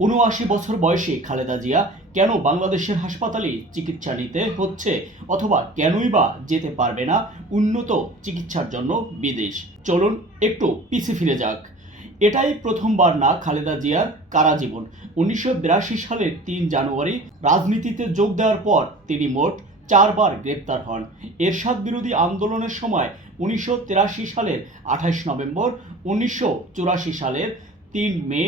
৭৯ বছর বয়সী খালেদা জিয়া কেন বাংলাদেশের হাসপাতালে চিকিৎসা নিতে হচ্ছে, অথবা কেনই বা যেতে পারবে না উন্নত চিকিৎসার জন্য বিদেশ? চলুন একটু পিছিয়ে ফিরে যাক। এটাই প্রথমবার না খালেদা জিয়ার কারাজীবন। ১৯৮২ সালের ৩ জানুয়ারি রাজনীতিতে যোগ দেওয়ার পর তিনি মোট ৪ বার গ্রেপ্তার হন। এরশাদ বিরোধী আন্দোলনের সময় ১৯৮৩ সালের ২৮ নভেম্বর, ১৯৮৪ সালের ৩ মে,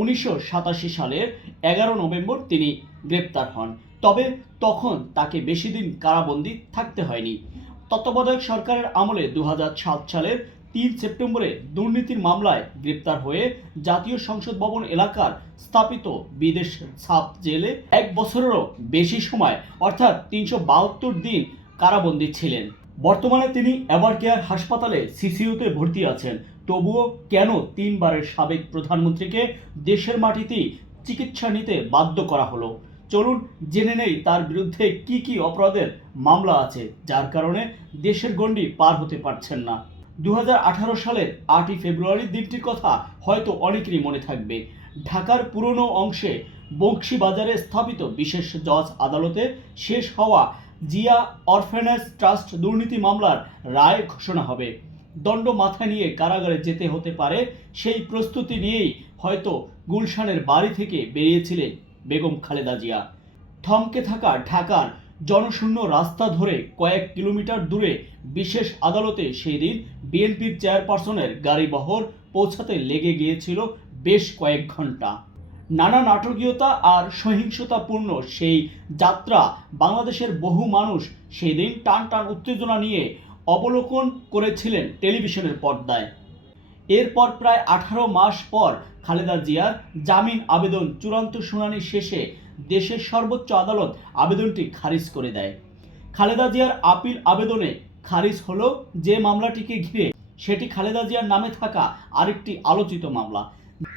১৯৮৭ সালের ১১ নভেম্বর তিনি গ্রেপ্তার হন। তবে তখন তাকে বেশি দিন কারাবন্দী থাকতে হয়নি। তত্ত্বাবধায়ক সরকারের আমলে ২০০৭ সালের ৩ সেপ্টেম্বরে দুর্নীতির মামলায় গ্রেপ্তার হয়ে জাতীয় সংসদ ভবন এলাকার স্থাপিত বিদেশ ছাপ জেলে ১ বছরেরও বেশি সময় অর্থাৎ ৩৭২ দিন কারাবন্দী ছিলেন। বর্তমানে তিনি এভারকেয়ার হাসপাতালে সিসিইউতে ভর্তি আছেন। তবুও কেন ৩ বারের সাবেক প্রধানমন্ত্রীকে দেশের মাটিতেই চিকিৎসা নিতে বাধ্য করা হলো? চলুন জেনে নেই তার বিরুদ্ধে কি কি অপরাধের মামলা আছে, যার কারণে দেশের গণ্ডি পার হতে পারছেন না। ২০১৮ সালের ৮ই ফেব্রুয়ারি দিনটির কথা হয়তো অনেকেরই মনে থাকবে। ঢাকার পুরনো অংশে বকশীবাজারে স্থাপিত বিশেষ জজ আদালতে শেষ হওয়া জিয়া অরফেনেজ ট্রাস্ট দুর্নীতি মামলার রায় ঘোষণা হবে। দণ্ড মাথায় নিয়ে কারাগারে যেতে হতে পারে, সেই প্রস্তুতি নিয়েই হয়তো গুলশানের বাড়ি থেকে বেরিয়েছিলেন বেগম খালেদা জিয়া। থমকে থাকা ঢাকার জনশূন্য রাস্তা ধরে কয়েক কিলোমিটার দূরে বিশেষ আদালতে সেই দিন বিএনপির চেয়ারপারসনের গাড়িবহর পৌঁছাতে লেগে গিয়েছিল বেশ কয়েক ঘন্টা। নানা নাটকীয়তা আর সহিংসতাপূর্ণ সেই যাত্রা বাংলাদেশের বহু মানুষ সেই দিন টান টান উত্তেজনা নিয়ে অবলোকন করেছিলেন টেলিভিশনের পর্দায়। এরপর প্রায় ১৮ মাস পর খালেদা জিয়ার জামিন আবেদন চূড়ান্ত শুনানি শেষে দেশের সর্বোচ্চ আদালত আবেদনটি খারিজ করে দেয়। খালেদা জিয়ার আপিল আবেদনে খারিজ হলো যে মামলাটিকে ঘিরে, সেটি খালেদা জিয়ার নামে থাকা আরেকটি আলোচিত মামলা,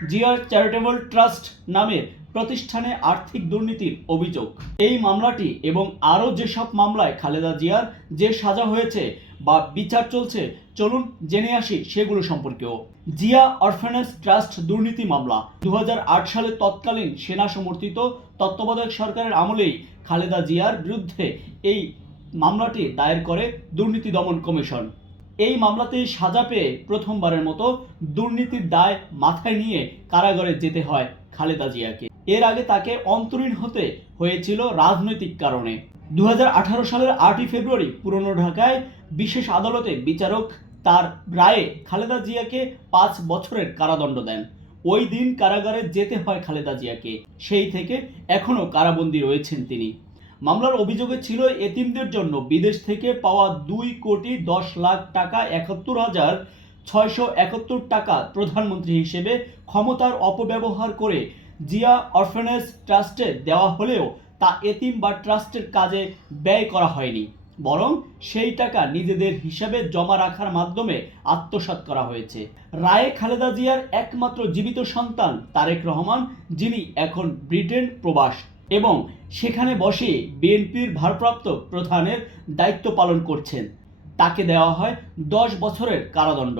জিয়া চ্যারিটেবল ট্রাস্ট নামের প্রতিষ্ঠানে আর্থিক দুর্নীতির অভিযোগ। এই মামলাটি এবং আরও যেসব মামলায় খালেদা জিয়ার যে সাজা হয়েছে বা বিচার চলছে, চলুন জেনে আসি সেগুলো সম্পর্কেও। জিয়া অরফেনেজ ট্রাস্ট দুর্নীতি মামলা ২০০৮ সালে তৎকালীন সেনা সমর্থিত তত্ত্বাবধায়ক সরকারের আমলেই খালেদা জিয়ার বিরুদ্ধে এই মামলাটি দায়ের করে দুর্নীতি দমন কমিশন। এই মামলাতেই সাজা পেয়ে প্রথমবারের মতো দুর্নীতির দায় মাথায় নিয়ে কারাগারে যেতে হয় খালেদা জিয়াকে। এর আগে তাকে অন্তরীণ হতে হয়েছিল রাজনৈতিক কারণে। ২০১৮ সালের ৮ই ফেব্রুয়ারি পুরনো ঢাকায় বিশেষ আদালতে বিচারক তার রায়ে খালেদা জিয়াকে ৫ বছরের কারাদণ্ড দেন। ওই দিন কারাগারে যেতে হয় খালেদা জিয়াকে। সেই থেকে এখনও কারাবন্দী রয়েছেন তিনি। মামলার অভিযোগে ছিল এতিমদের জন্য বিদেশ থেকে পাওয়া ২,১০,০০,০০০ টাকা ৭১,৬৭১ টাকা প্রধানমন্ত্রী হিসেবে ক্ষমতার অপব্যবহার করে জিয়া অরফেনেজ ট্রাস্টে দেওয়া হলেও তা এতিম বা ট্রাস্টের কাজে ব্যয় করা হয়নি, বরং সেই টাকা নিজেদের হিসাবে জমা রাখার মাধ্যমে আত্মসাৎ করা হয়েছে। রায়ে খালেদা জিয়ার একমাত্র জীবিত সন্তান তারেক রহমান, যিনি এখন ব্রিটেন প্রবাস এবং সেখানে বসে বিএনপির ভারপ্রাপ্ত প্রধানের দায়িত্ব পালন করছেন, তাকে দেওয়া হয় ১০ বছরের কারাদণ্ড।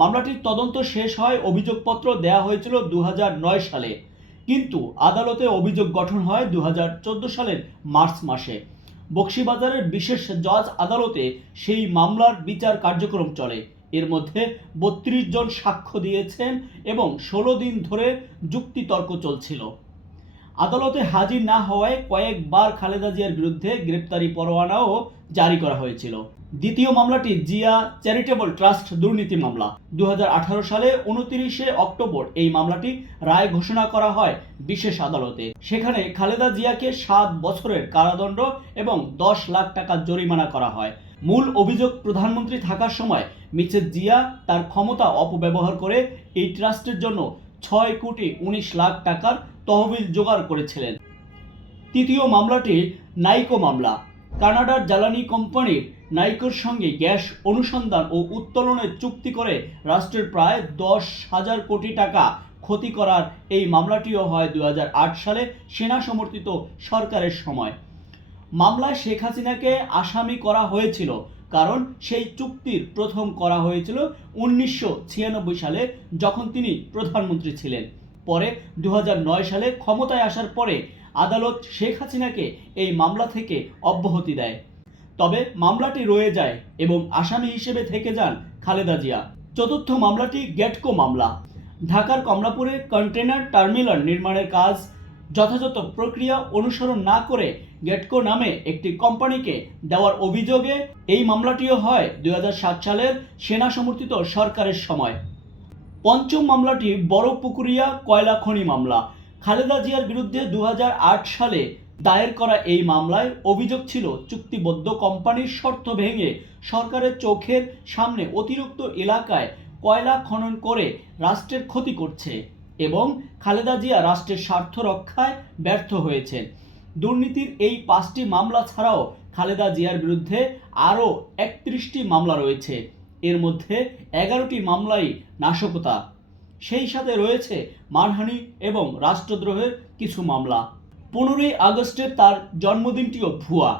মামলাটির তদন্ত শেষ হয়, অভিযোগপত্র দেওয়া হয়েছিল ২০০৯ সালে, কিন্তু আদালতে অভিযোগ গঠন হয় ২০১৪ সালের মার্চ মাসে। বকশীবাজারের বিশেষ জজ আদালতে সেই মামলার বিচার কার্যক্রম চলে। এর মধ্যে ৩২ জন সাক্ষ্য দিয়েছেন এবং ১৬ দিন ধরে যুক্তিতর্ক চলছিল। আদালতে হাজির না হওয়ায় কয়েকবার খালেদা জিয়ার বিরুদ্ধে গ্রেপ্তারি পরোয়ানাও জারি করা হয়েছিল। দ্বিতীয় মামলাটি জিয়া চ্যারিটেবল ট্রাস্ট দুর্নীতি মামলা। ২০১৮ সালে ২৯ অক্টোবর এই মামলাটি রায় ঘোষণা করা হয় বিশেষ আদালতে। সেখানে খালেদা জিয়াকে ৭ বছরের কারাদণ্ড এবং ১০ লাখ টাকা জরিমানা করা হয়। মূল অভিযোগ, প্রধানমন্ত্রী থাকার সময় মিসেস জিয়া তার ক্ষমতা অপব্যবহার করে এই ট্রাস্টের জন্য ৬,১৯,০০,০০০ টাকার তহবিল জোগাড় করেছিলেন। তৃতীয় মামলাটি নাইকো মামলা। কানাডার জ্বালানি কোম্পানির নাইকোর সঙ্গে গ্যাস অনুসন্ধান ও উত্তোলনের চুক্তি করে রাষ্ট্রের প্রায় ১০,০০০ কোটি টাকা ক্ষতি করার এই মামলাটিও হয় ২০০৮ সালে সেনা সমর্থিত সরকারের সময়। মামলায় শেখ হাসিনাকে আসামি করা হয়েছিল, কারণ সেই চুক্তির প্রথম করা হয়েছিল ১৯৯৬ সালে, যখন তিনি প্রধানমন্ত্রী ছিলেন। পরে 2009 সালে ক্ষমতায় আসার পরে আদালত শেখ হাসিনাকে এই মামলা থেকে অব্যাহতি দেয়। তবে মামলাটি রয়ে যায় এবং আসামি হিসেবে থেকে যান খালেদা জিয়া। চতুর্থ মামলাটি গ্যাটকো মামলা। ঢাকার কমলাপুরে কন্টেনার টার্মিনাল নির্মাণের কাজ যথাযথ প্রক্রিয়া অনুসরণ না করে গ্যাটকো নামে একটি কোম্পানিকে দেওয়ার অভিযোগে এই মামলাটিও হয় 2007 সালের সেনা সমর্থিত সরকারের সময়। পঞ্চম মামলাটি বড় পুকুরিয়া কয়লা খনি মামলা। খালেদা জিয়ার বিরুদ্ধে 2008 সালে দায়ের করা এই মামলায় অভিযোগ ছিল চুক্তিবদ্ধ কোম্পানির শর্ত ভেঙে সরকারের চোখের সামনে অতিরিক্ত এলাকায় কয়লা খনন করে রাষ্ট্রের ক্ষতি করছে এবং খালেদা জিয়া রাষ্ট্রের স্বার্থ রক্ষায় ব্যর্থ হয়েছেন। দুর্নীতির এই 5টি মামলা ছাড়াও খালেদা জিয়ার বিরুদ্ধে আরও 31টি মামলা রয়েছে। এর মধ্যে 11টি মামলাই নাশকতা, সেই সাথে রয়েছে মানহানি এবং রাষ্ট্রদ্রোহের কিছু মামলা। 15ই আগস্টের তার জন্মদিনটিও ভুয়া,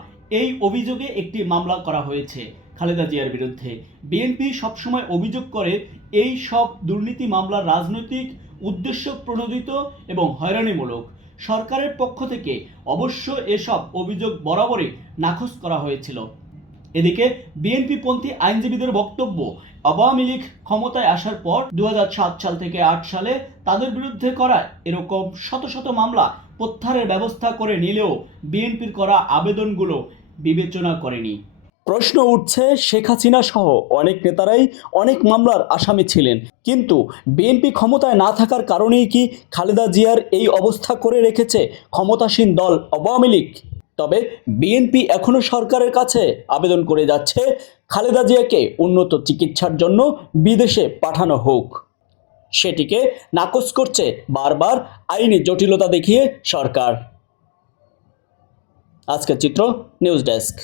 এই অভিযোগে একটি মামলা করা হয়েছে খালেদা জিয়ার বিরুদ্ধে। বিএনপি সবসময় অভিযোগ করে এই সব দুর্নীতি মামলা রাজনৈতিক উদ্দেশ্য প্রণোদিত এবং হয়রানিমূলক। সরকারের পক্ষ থেকে অবশ্য এসব অভিযোগ বরাবরই নাকচ করা হয়েছিল। এদিকে বিএনপিপন্থী আইনজীবীদের বক্তব্য, আওয়ামী লীগ ক্ষমতায় আসার পর 2007 সাল থেকে 8 সালে তাদের বিরুদ্ধে করা এরকম শত শত মামলা প্রত্যাহারের ব্যবস্থা করে নিলেও বিএনপির করা আবেদনগুলো বিবেচনা করেনি। প্রশ্ন উঠছে, শেখ হাসিনা সহ অনেক নেতারাই অনেক মামলার আসামি ছিলেন, কিন্তু বিএনপি ক্ষমতায় না থাকার কারণেই কি খালেদা জিয়ার এই অবস্থা করে রেখেছে ক্ষমতাসীন দল আওয়ামী লীগ? তবে বিএনপি এখনও সরকারের কাছে আবেদন করে যাচ্ছে খালেদা জিয়াকে উন্নত চিকিৎসার জন্য বিদেশে পাঠানো হোক। সেটিকে নাকচ করছে বারবার আইনি জটিলতা দেখিয়ে সরকার। আজকের চিত্র, নিউজ ডেস্ক।